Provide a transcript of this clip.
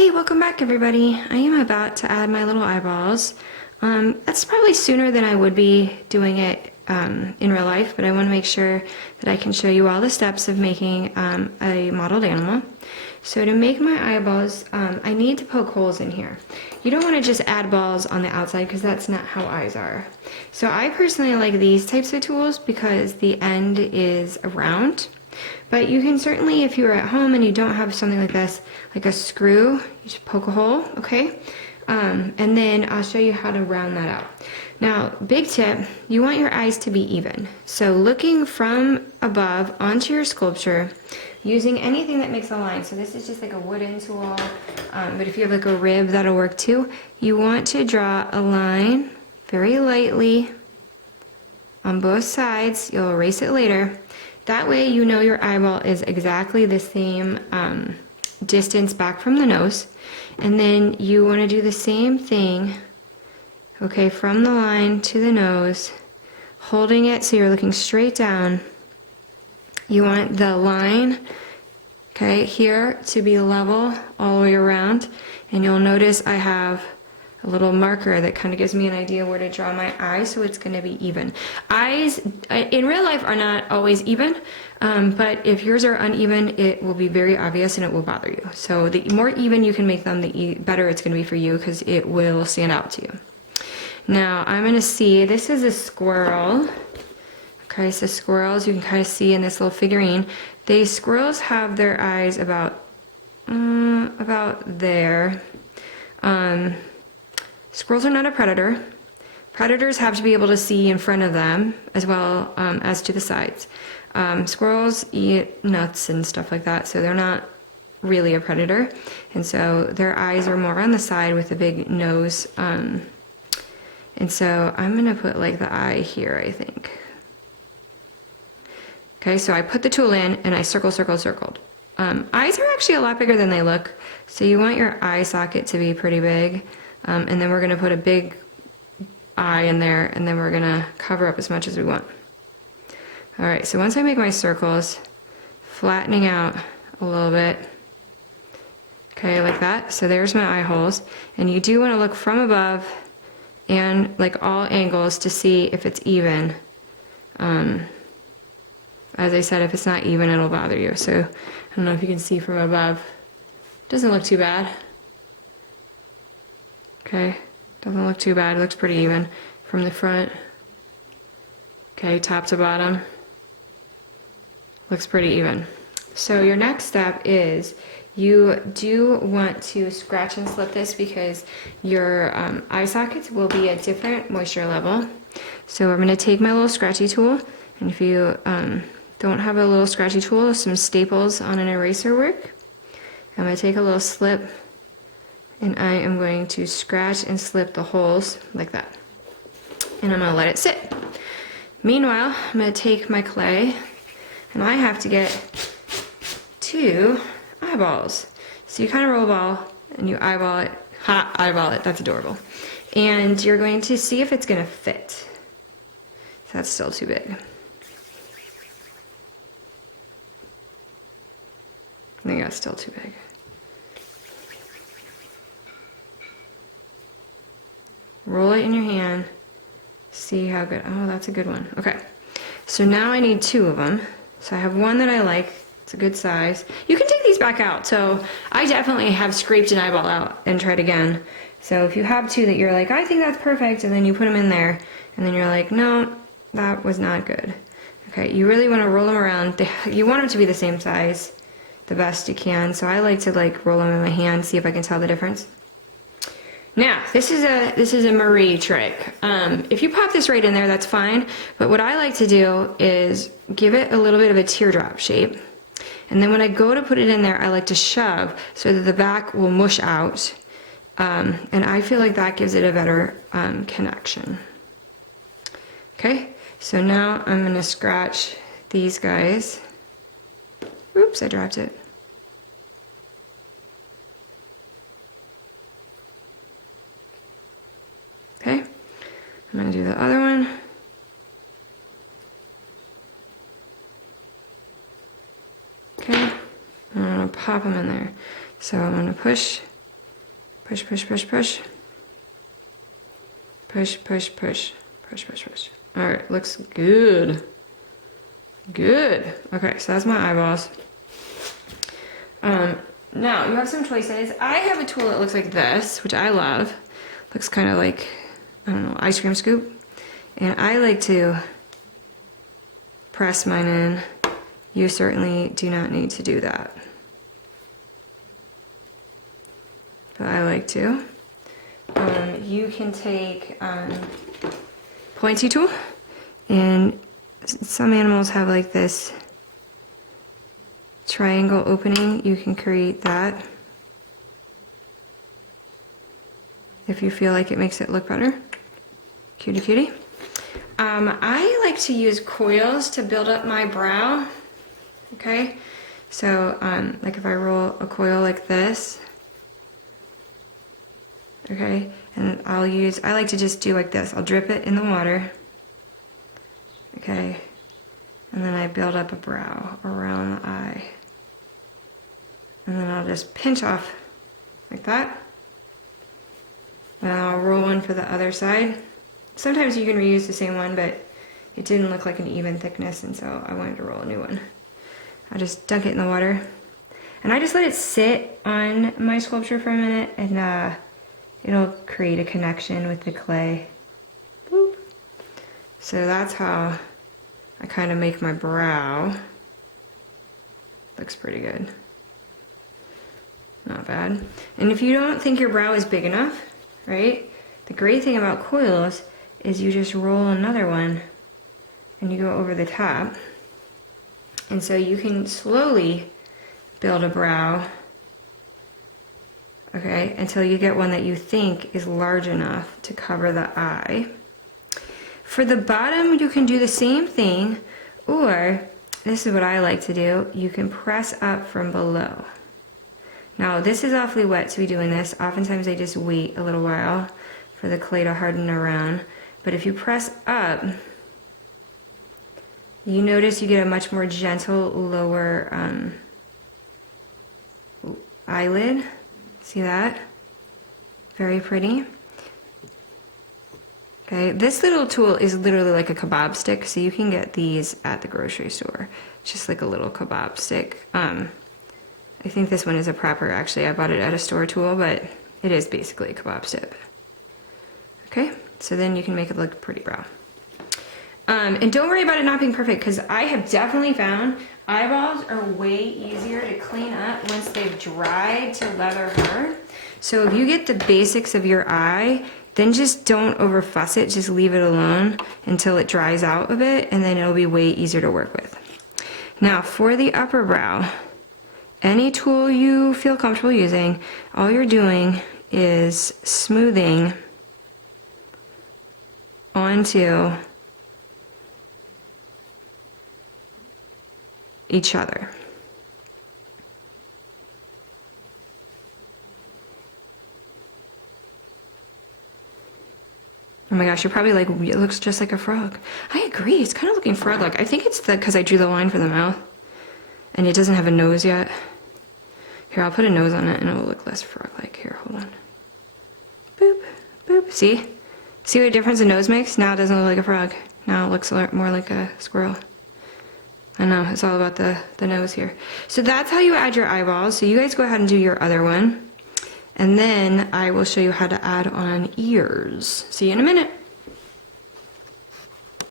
Hey, welcome back everybody. I am about to add my little eyeballs. That's probably sooner than I would be doing it in real life, but I want to make sure that I can show you all the steps of making a modeled animal. So to make my eyeballs, I need to poke holes in here. You don't want to just add balls on the outside because that's not how eyes are. So I personally like these types of tools because the end is round. But you can certainly, if you're at home and you don't have something like this, like a screw, you just poke a hole, okay? And then I'll show you how to round that out. Now, big tip, you want your eyes to be even. So looking from above onto your sculpture, using anything that makes a line. So this is just like a wooden tool, but if you have like a rib, that'll work too. You want to draw a line very lightly on both sides. You'll erase it later. That way you know your eyeball is exactly the same distance back from the nose. And then you want to do the same thing, okay, from the line to the nose, holding it so you're looking straight down. You want the line, okay, here to be level all the way around. And you'll notice I have a little marker that kind of gives me an idea where to draw my eye, so it's going to be even. Eyes in real life are not always even, but if yours are uneven, it will be very obvious and it will bother you. So the more even you can make them, the better it's going to be for you because it will stand out to you. Now I'm going to see, this is a squirrel. Okay, so squirrels, you can kind of see in this little figurine, squirrels have their eyes about there. Squirrels are not a predator. Predators have to be able to see in front of them as well as to the sides. Squirrels eat nuts and stuff like that, so they're not really a predator. And so their eyes are more on the side with a big nose. And so I'm going to put like the eye here, I think. Okay, so I put the tool in and I circled. Eyes are actually a lot bigger than they look, so you want your eye socket to be pretty big. And then we're going to put a big eye in there, and then we're going to cover up as much as we want. Alright, so once I make my circles, flattening out a little bit, okay, like that. So there's my eye holes, and you do want to look from above and like all angles to see if it's even. As I said, if it's not even, it'll bother you. So I don't know if you can see from above. Doesn't look too bad. Okay, doesn't look too bad, it looks pretty even from the front. Okay, top to bottom, looks pretty even. So your next step is you do want to scratch and slip this because your eye sockets will be at different moisture level. So I'm going to take my little scratchy tool, and if you don't have a little scratchy tool, some staples on an eraser work. I'm going to take a little slip, and I am going to scratch and slip the holes like that. And I'm going to let it sit. Meanwhile, I'm going to take my clay, and I have to get 2 eyeballs. So you kind of roll a ball, and you eyeball it. Ha, eyeball it. That's adorable. And you're going to see if it's going to fit. So that's still too big. I think that's still too big. Roll it in your hand, see how good, oh, that's a good one. Okay, so now I need 2 of them. So I have one that I like, it's a good size. You can take these back out, so I definitely have scraped an eyeball out and tried again. So if you have 2 that you're like, I think that's perfect, and then you put them in there, and then you're like, no, that was not good. Okay, you really want to roll them around. You want them to be the same size, the best you can. So I like to like roll them in my hand, see if I can tell the difference. Now, this is a Marie trick. If you pop this right in there, that's fine. But what I like to do is give it a little bit of a teardrop shape. And then when I go to put it in there, I like to shove so that the back will mush out. And I feel like that gives it a better connection. Okay, so now I'm going to scratch these guys. Oops, I dropped it. Okay, I'm going to do the other one. Okay, I'm going to pop them in there. So I'm going to push Push, push, push, push. Push, push, push. Push, push, push. All right, looks good. Good. Okay, so that's my eyeballs. Now, you have some choices. I have a tool that looks like this, which I love. Looks kind of like, I don't know, ice cream scoop. And I like to press mine in. You certainly do not need to do that. But I like to. You can take pointy tool, and some animals have like this triangle opening. You can create that if you feel like it makes it look better. Cutie cutie. I like to use coils to build up my brow. Okay, so like if I roll a coil like this, okay, and I like to just do like this. I'll drip it in the water, okay, and then I build up a brow around the eye, and then I'll just pinch off like that, and I'll roll one for the other side. Sometimes you can reuse the same one, but it didn't look like an even thickness, and so I wanted to roll a new one. I just dunk it in the water, and I just let it sit on my sculpture for a minute, and it'll create a connection with the clay. Boop. So that's how I kind of make my brow. Looks pretty good. Not bad. And if you don't think your brow is big enough, right, the great thing about coils is you just roll another one and you go over the top. And so you can slowly build a brow, okay, until you get one that you think is large enough to cover the eye. For the bottom, you can do the same thing, or this is what I like to do, you can press up from below. Now, this is awfully wet to be doing this. Oftentimes I just wait a little while for the clay to harden around. But if you press up, you notice you get a much more gentle lower eyelid. See that? Very pretty. Okay, this little tool is literally like a kebab stick, so you can get these at the grocery store. Just like a little kebab stick. I think this one is a proper, actually I bought it at a store tool, but it is basically a kebab stick. Okay, so then you can make it look pretty brow. And don't worry about it not being perfect, because I have definitely found eyeballs are way easier to clean up once they've dried to leather hard. So if you get the basics of your eye, then just don't over fuss it, just leave it alone until it dries out a bit, and then it'll be way easier to work with. Now for the upper brow, any tool you feel comfortable using, all you're doing is smoothing onto each other. Oh my gosh, you're probably like, it looks just like a frog. I agree, it's kind of looking frog-like. I think it's because I drew the line for the mouth and it doesn't have a nose yet. Here, I'll put a nose on it and it will look less frog-like. Here, hold on. Boop, boop, see? See what difference the nose makes? Now it doesn't look like a frog. Now it looks more like a squirrel. I know, it's all about the nose here. So that's how you add your eyeballs. So you guys go ahead and do your other one. And then I will show you how to add on ears. See you in a minute.